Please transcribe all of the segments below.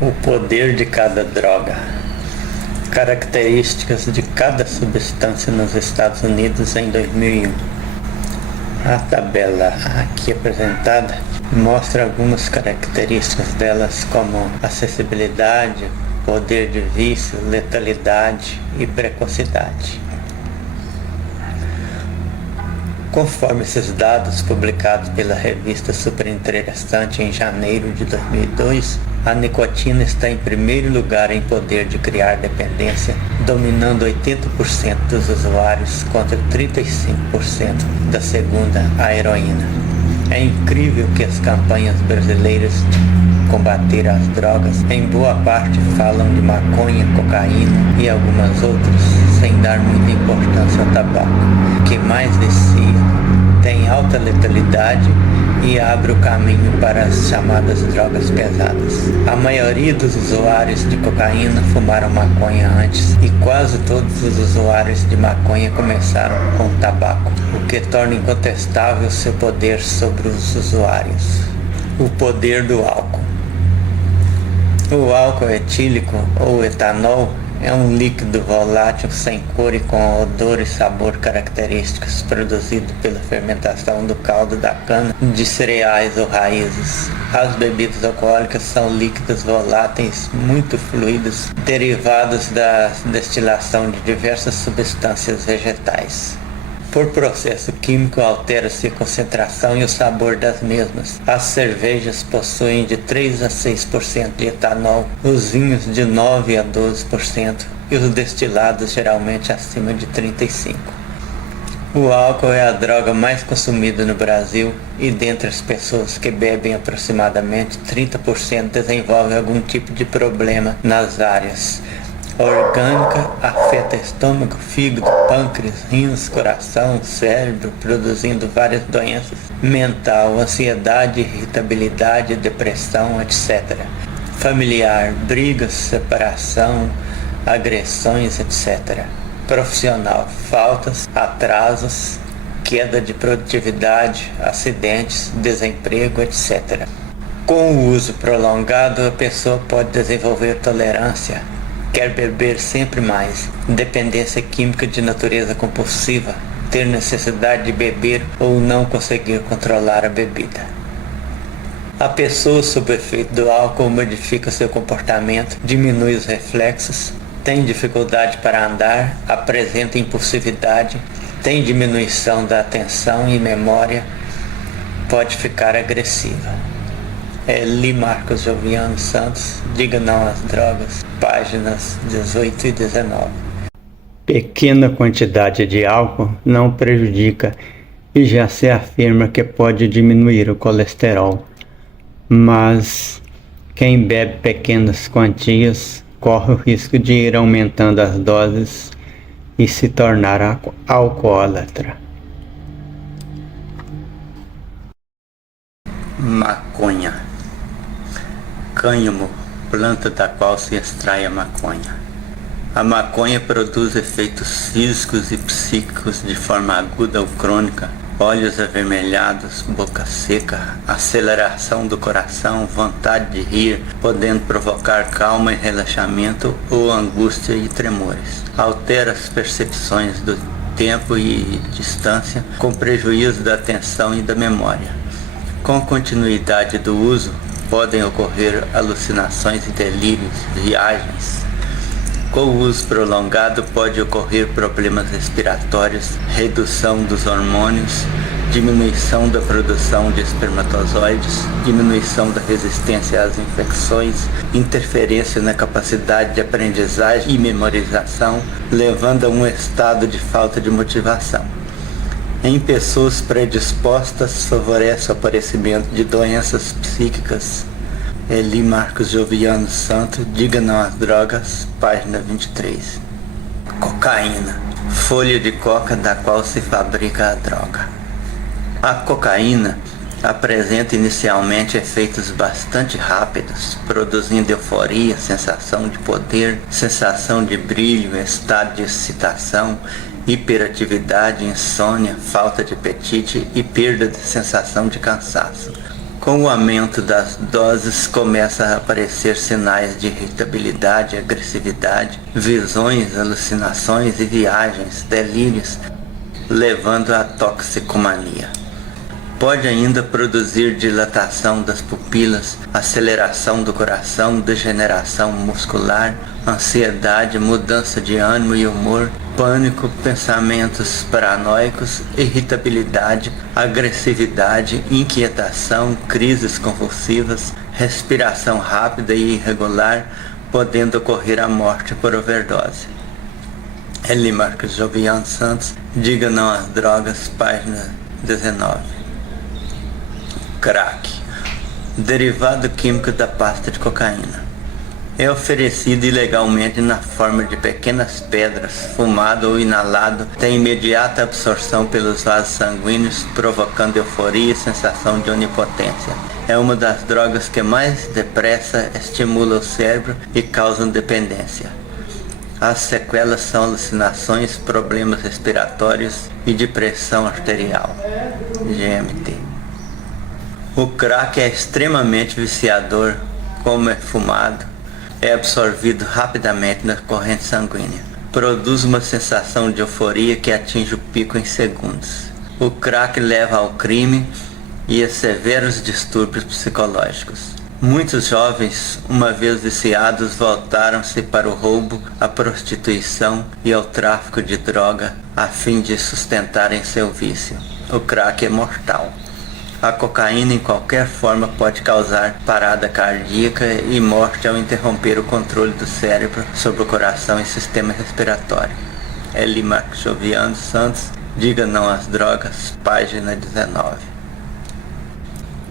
O poder de cada droga. Características de cada substância nos Estados Unidos em 2001. A tabela aqui apresentada mostra algumas características delas, como acessibilidade, poder de vício, letalidade e precocidade. Conforme esses dados publicados pela revista Super Interessante em janeiro de 2002, a nicotina está em primeiro lugar em poder de criar dependência, dominando 80% dos usuários contra 35% da segunda, a heroína. É incrível que as campanhas brasileiras de combater as drogas, em boa parte falam de maconha, cocaína e algumas outras, sem dar muita importância ao tabaco, que mais vicia, tem alta letalidade e abre o caminho para as chamadas drogas pesadas. A maioria dos usuários de cocaína fumaram maconha antes e quase todos os usuários de maconha começaram com tabaco, o que torna incontestável seu poder sobre os usuários. O poder do álcool. O álcool etílico ou etanol é um líquido volátil sem cor e com odor e sabor característicos, produzido pela fermentação do caldo da cana de cereais ou raízes. As bebidas alcoólicas são líquidos voláteis muito fluidos, derivados da destilação de diversas substâncias vegetais. Por processo químico, altera-se a concentração e o sabor das mesmas. As cervejas possuem de 3 a 6% de etanol, os vinhos de 9 a 12% e os destilados geralmente acima de 35%. O álcool é a droga mais consumida no Brasil e dentre as pessoas que bebem aproximadamente 30% desenvolvem algum tipo de problema nas áreas orgânica, afeta estômago, fígado, pâncreas, rins, coração, cérebro, produzindo várias doenças, mental, ansiedade, irritabilidade, depressão, etc. Familiar, brigas, separação, agressões, etc. Profissional, faltas, atrasos, queda de produtividade, acidentes, desemprego, etc. Com o uso prolongado, a pessoa pode desenvolver tolerância, quer beber sempre mais, dependência química de natureza compulsiva, ter necessidade de beber ou não conseguir controlar a bebida. A pessoa sob o efeito do álcool modifica seu comportamento, diminui os reflexos, tem dificuldade para andar, apresenta impulsividade, tem diminuição da atenção e memória, pode ficar agressiva. Li Marcos Joviano Santos, Diga Não às Drogas, páginas 18 e 19. Pequena quantidade de álcool não prejudica e já se afirma que pode diminuir o colesterol, mas quem bebe pequenas quantias corre o risco de ir aumentando as doses e se tornar alcoólatra. Maconha. Cânhamo, planta da qual se extrai a maconha. A maconha produz efeitos físicos e psíquicos de forma aguda ou crônica, olhos avermelhados, boca seca, aceleração do coração, vontade de rir, podendo provocar calma e relaxamento ou angústia e tremores. Altera as percepções do tempo e distância, com prejuízo da atenção e da memória. Com a continuidade do uso, podem ocorrer alucinações e delírios, viagens. Com o uso prolongado pode ocorrer problemas respiratórios, redução dos hormônios, diminuição da produção de espermatozoides, diminuição da resistência às infecções, interferência na capacidade de aprendizagem e memorização, levando a um estado de falta de motivação. Em pessoas predispostas, favorece o aparecimento de doenças psíquicas. Li Marcos Joviano Santos, Diga Não às Drogas, página 23. Cocaína, folha de coca da qual se fabrica a droga. A cocaína apresenta inicialmente efeitos bastante rápidos, produzindo euforia, sensação de poder, sensação de brilho, estado de excitação, hiperatividade, insônia, falta de apetite e perda de sensação de cansaço. Com o aumento das doses, começam a aparecer sinais de irritabilidade, agressividade, visões, alucinações e viagens, delírios, levando à toxicomania. Pode ainda produzir dilatação das pupilas, aceleração do coração, degeneração muscular, ansiedade, mudança de ânimo e humor, pânico, pensamentos paranoicos, irritabilidade, agressividade, inquietação, crises convulsivas, respiração rápida e irregular, podendo ocorrer a morte por overdose. L. Marcos Jovian Santos, Diga Não às Drogas, página 19. Crack, derivado químico da pasta de cocaína. É oferecido ilegalmente na forma de pequenas pedras, fumado ou inalado, tem imediata absorção pelos vasos sanguíneos, provocando euforia e sensação de onipotência. É uma das drogas que mais depressa estimula o cérebro e causam dependência. As sequelas são alucinações, problemas respiratórios e de pressão arterial. GMT. O crack é extremamente viciador, como é fumado, é absorvido rapidamente na corrente sanguínea. Produz uma sensação de euforia que atinge o pico em segundos. O crack leva ao crime e a severos distúrbios psicológicos. Muitos jovens, uma vez viciados, voltaram-se para o roubo, a prostituição e ao tráfico de droga a fim de sustentarem seu vício. O crack é mortal. A cocaína em qualquer forma pode causar parada cardíaca e morte ao interromper o controle do cérebro sobre o coração e sistema respiratório. L. Marcos Jovian Santos, Diga Não às Drogas, página 19.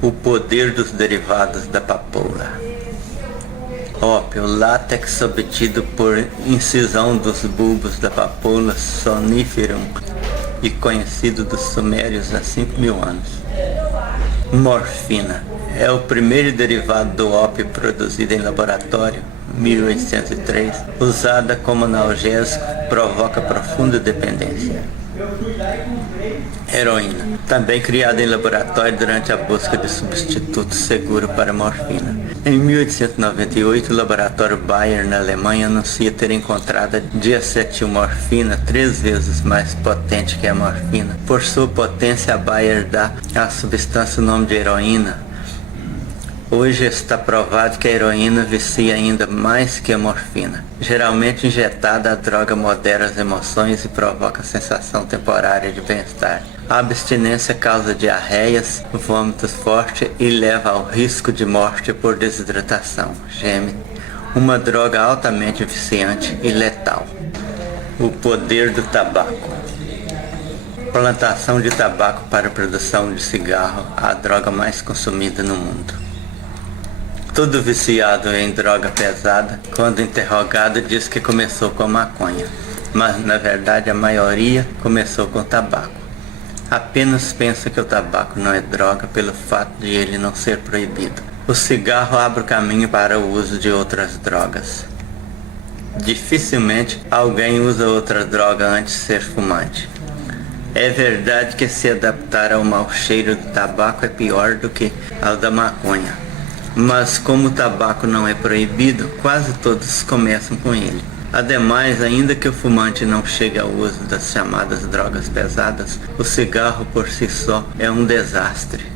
O poder dos derivados da papoula. Ópio, látex obtido por incisão dos bulbos da papoula somniferum e conhecido dos sumérios há 5.000 anos. Morfina é o primeiro derivado do ópio produzido em laboratório, 1803, usada como analgésico, provoca profunda dependência. Heroína, também criada em laboratório durante a busca de substituto seguro para a morfina. Em 1898, o laboratório Bayer, na Alemanha, anuncia ter encontrado a diacetilmorfina 3 vezes mais potente que a morfina. Por sua potência, a Bayer dá à substância o nome de heroína. Hoje está provado que a heroína vicia ainda mais que a morfina. Geralmente injetada, a droga modera as emoções e provoca sensação temporária de bem-estar. A abstinência causa diarreias, vômitos fortes e leva ao risco de morte por desidratação. GM, uma droga altamente viciante e letal. O poder do tabaco. Plantação de tabaco para a produção de cigarro, a droga mais consumida no mundo. Todo viciado em droga pesada, quando interrogado, diz que começou com a maconha, mas na verdade a maioria começou com o tabaco. Apenas pensa que o tabaco não é droga pelo fato de ele não ser proibido. O cigarro abre o caminho para o uso de outras drogas. Dificilmente alguém usa outra droga antes de ser fumante. É verdade que se adaptar ao mau cheiro do tabaco é pior do que ao da maconha. Mas como o tabaco não é proibido, quase todos começam com ele. Ademais, ainda que o fumante não chegue ao uso das chamadas drogas pesadas, o cigarro por si só é um desastre.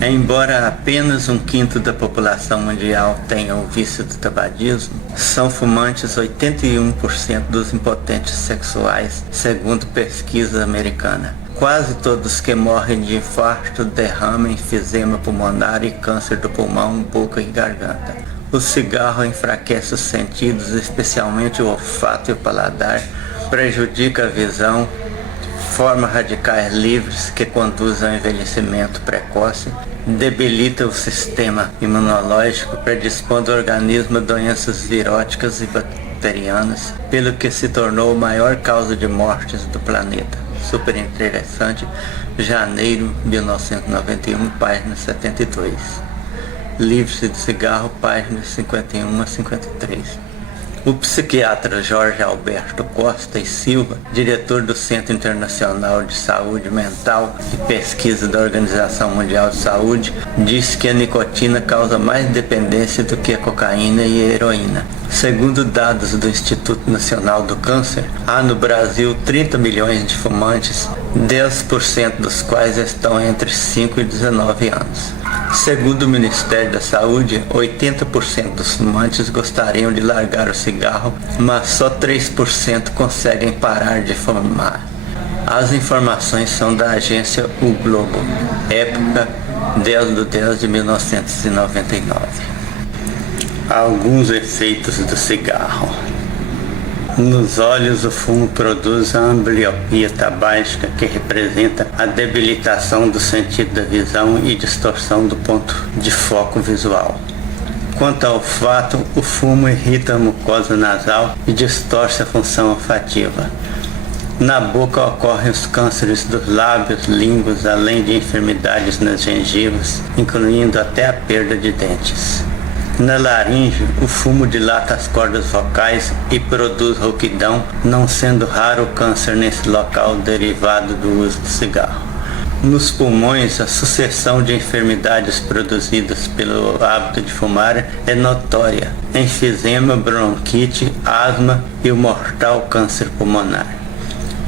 Embora apenas 1/5 da população mundial tenha o vício do tabagismo, são fumantes 81% dos impotentes sexuais, segundo pesquisa americana. Quase todos que morrem de infarto, derrame, enfisema pulmonar e câncer do pulmão, boca e garganta. O cigarro enfraquece os sentidos, especialmente o olfato e o paladar, prejudica a visão, forma radicais livres que conduzem ao envelhecimento precoce, debilita o sistema imunológico, predispondo o organismo a doenças viróticas e bacterianas, pelo que se tornou a maior causa de mortes do planeta. Super interessante, janeiro de 1991, página 72. Livre-se do cigarro, páginas 51 a 53. O psiquiatra Jorge Alberto Costa e Silva, diretor do Centro Internacional de Saúde Mental e Pesquisa da Organização Mundial de Saúde, disse que a nicotina causa mais dependência do que a cocaína e a heroína. Segundo dados do Instituto Nacional do Câncer, há no Brasil 30 milhões de fumantes, 10% dos quais estão entre 5 e 19 anos. Segundo o Ministério da Saúde, 80% dos fumantes gostariam de largar o cigarro, mas só 3% conseguem parar de fumar. As informações são da agência O Globo, época 10/10/1999. Alguns efeitos do cigarro. Nos olhos, o fumo produz a ambliopia tabágica, que representa a debilitação do sentido da visão e distorção do ponto de foco visual. Quanto ao olfato, o fumo irrita a mucosa nasal e distorce a função olfativa. Na boca ocorrem os cânceres dos lábios, línguas, além de enfermidades nas gengivas, incluindo até a perda de dentes. Na laringe, o fumo dilata as cordas vocais e produz rouquidão, não sendo raro o câncer nesse local derivado do uso do cigarro. Nos pulmões, a sucessão de enfermidades produzidas pelo hábito de fumar é notória: enfisema, bronquite, asma e o mortal câncer pulmonar.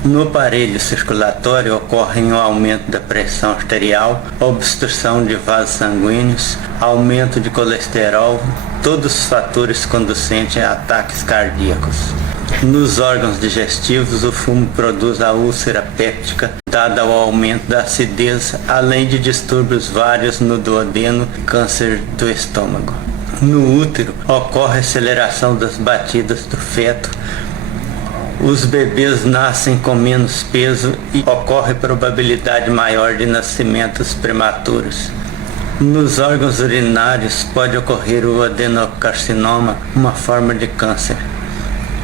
No aparelho circulatório ocorrem o aumento da pressão arterial, obstrução de vasos sanguíneos, aumento de colesterol, todos os fatores conducentes a ataques cardíacos. Nos órgãos digestivos, o fumo produz a úlcera péptica, dada ao aumento da acidez, além de distúrbios vários no duodeno, câncer do estômago. No útero, ocorre aceleração das batidas do feto. Os bebês nascem com menos peso e ocorre probabilidade maior de nascimentos prematuros. Nos órgãos urinários pode ocorrer o adenocarcinoma, uma forma de câncer.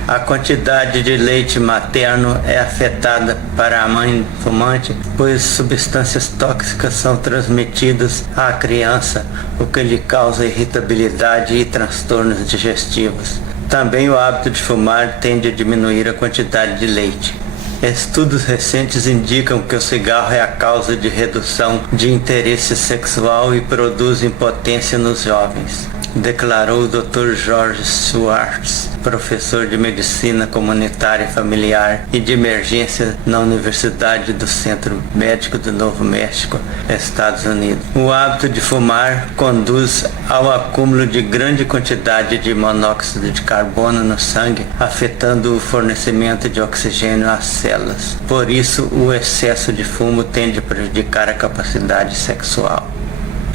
A quantidade de leite materno é afetada para a mãe fumante, pois substâncias tóxicas são transmitidas à criança, o que lhe causa irritabilidade e transtornos digestivos. Também o hábito de fumar tende a diminuir a quantidade de leite. Estudos recentes indicam que o cigarro é a causa de redução de interesse sexual e produz impotência nos jovens, declarou o Dr. Jorge Schwartz, professor de Medicina Comunitária e Familiar e de Emergência na Universidade do Centro Médico do Novo México, Estados Unidos. O hábito de fumar conduz ao acúmulo de grande quantidade de monóxido de carbono no sangue, afetando o fornecimento de oxigênio às células. Por isso, o excesso de fumo tende a prejudicar a capacidade sexual.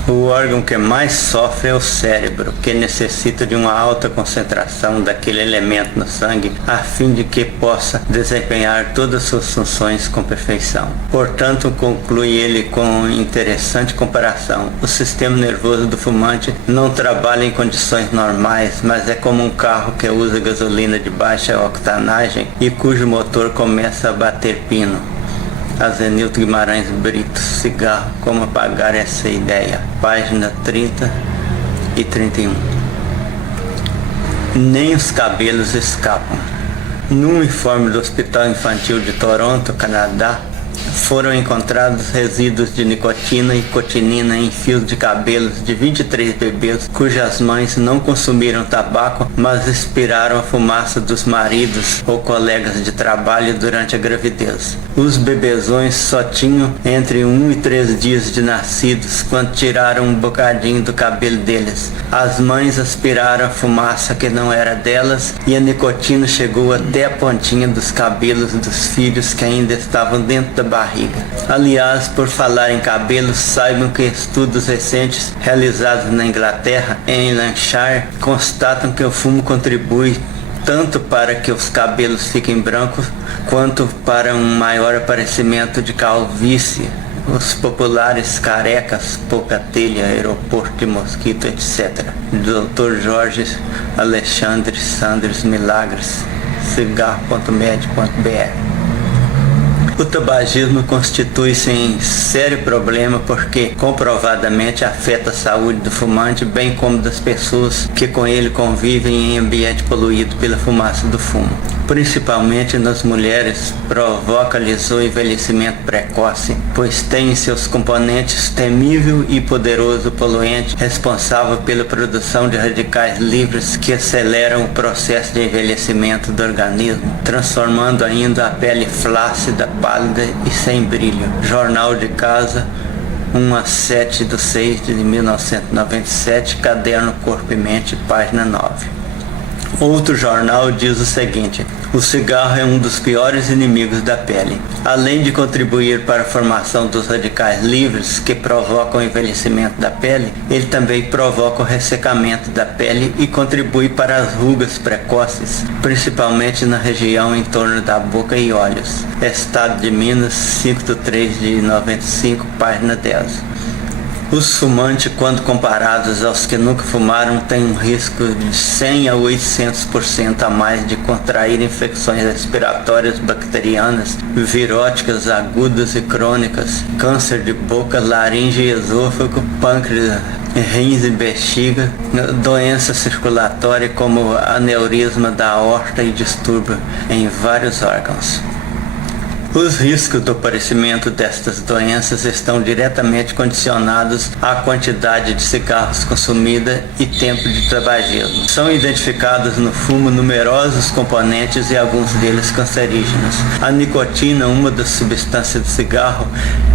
O órgão que mais sofre é o cérebro, que necessita de uma alta concentração daquele elemento no sangue a fim de que possa desempenhar todas suas funções com perfeição. Portanto, conclui ele com interessante comparação: o sistema nervoso do fumante não trabalha em condições normais, mas é como um carro que usa gasolina de baixa octanagem e cujo motor começa a bater pino. Azenilton Guimarães Brito, Cigarro, como apagar essa ideia, página 30 e 31. Nem os cabelos escapam. No informe do Hospital Infantil de Toronto, Canadá, foram encontrados resíduos de nicotina e cotinina em fios de cabelos de 23 bebês cujas mães não consumiram tabaco, mas expiraram a fumaça dos maridos ou colegas de trabalho durante a gravidez. Os bebezões só tinham entre 1 e 3 dias de nascidos quando tiraram um bocadinho do cabelo deles. As mães aspiraram a fumaça que não era delas e a nicotina chegou até a pontinha dos cabelos dos filhos que ainda estavam dentro da barriga. Aliás, por falar em cabelos, saibam que estudos recentes realizados na Inglaterra, em Lancashire, constatam que o fumo contribui tanto para que os cabelos fiquem brancos, quanto para um maior aparecimento de calvície, os populares carecas, pouca telha, aeroporto de mosquito, etc. Dr. Jorge Alexandre Sanders Milagres, cigarro.med.br. O tabagismo constitui-se em sério problema porque comprovadamente afeta a saúde do fumante, bem como das pessoas que com ele convivem em ambiente poluído pela fumaça do fumo. Principalmente nas mulheres, provoca-lhes o envelhecimento precoce, pois tem em seus componentes temível e poderoso poluente responsável pela produção de radicais livres que aceleram o processo de envelhecimento do organismo, transformando ainda a pele flácida, pálida e sem brilho. Jornal de Casa, 1/7/6/1997, Caderno Corpo e Mente, página 9. Outro jornal diz o seguinte: o cigarro é um dos piores inimigos da pele. Além de contribuir para a formação dos radicais livres que provocam o envelhecimento da pele, ele também provoca o ressecamento da pele e contribui para as rugas precoces, principalmente na região em torno da boca e olhos. Estado de Minas, 5/3/95, página 10. Os fumantes, quando comparados aos que nunca fumaram, têm um risco de 100 a 800% a mais de contrair infecções respiratórias bacterianas, viróticas agudas e crônicas, câncer de boca, laringe e esôfago, pâncreas, rins e bexiga, doença circulatória como aneurisma da aorta e distúrbio em vários órgãos. Os riscos do aparecimento destas doenças estão diretamente condicionados à quantidade de cigarros consumida e tempo de tabagismo. São identificados no fumo numerosos componentes e alguns deles cancerígenos. A nicotina, uma das substâncias do cigarro,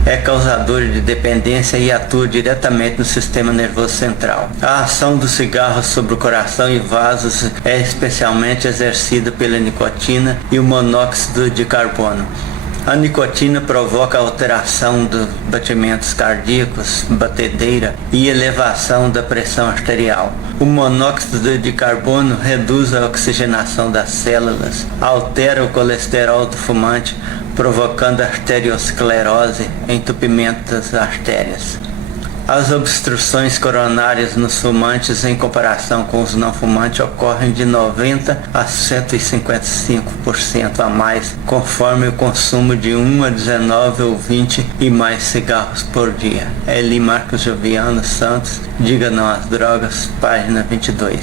é causadora de dependência e atua diretamente no sistema nervoso central. A ação do cigarro sobre o coração e vasos é especialmente exercida pela nicotina e o monóxido de carbono. A nicotina provoca alteração dos batimentos cardíacos, batedeira e elevação da pressão arterial. O monóxido de carbono reduz a oxigenação das células, altera o colesterol do fumante, provocando arteriosclerose, entupimento das artérias. As obstruções coronárias nos fumantes em comparação com os não fumantes ocorrem de 90% a 155% a mais, conforme o consumo de 1 a 19 ou 20 e mais cigarros por dia. Eli Marcos Joviano Santos, Diga Não às Drogas, página 22.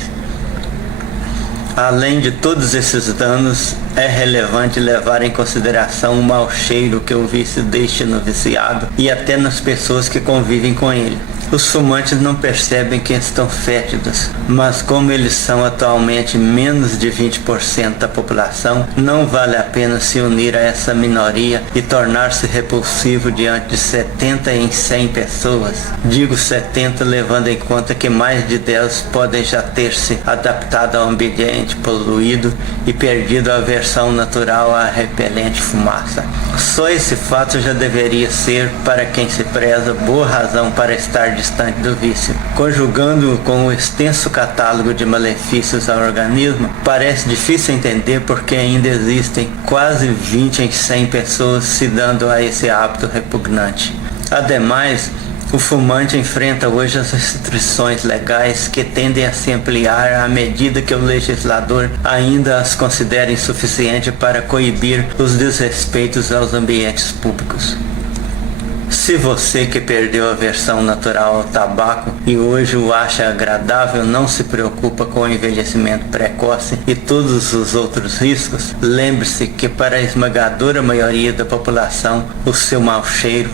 Além de todos esses danos, é relevante levar em consideração o mau cheiro que o vício deixa no viciado e até nas pessoas que convivem com ele. Os fumantes não percebem que estão fétidos, mas como eles são atualmente menos de 20% da população, não vale a pena se unir a essa minoria e tornar-se repulsivo diante de 70 em 100 pessoas. Digo 70 levando em conta que mais de 10 podem já ter se adaptado ao ambiente poluído e perdido a aversão natural à repelente fumaça. Só esse fato já deveria ser, para quem se preza, boa razão para estar distante do vício. Conjugando-o com o extenso catálogo de malefícios ao organismo, parece difícil entender porque ainda existem quase 20 em 100 pessoas se dando a esse hábito repugnante. Ademais, o fumante enfrenta hoje as restrições legais que tendem a se ampliar à medida que o legislador ainda as considera insuficiente para coibir os desrespeitos aos ambientes públicos. Se você que perdeu a aversão natural ao tabaco e hoje o acha agradável não se preocupa com o envelhecimento precoce e todos os outros riscos, lembre-se que para a esmagadora maioria da população o seu mau cheiro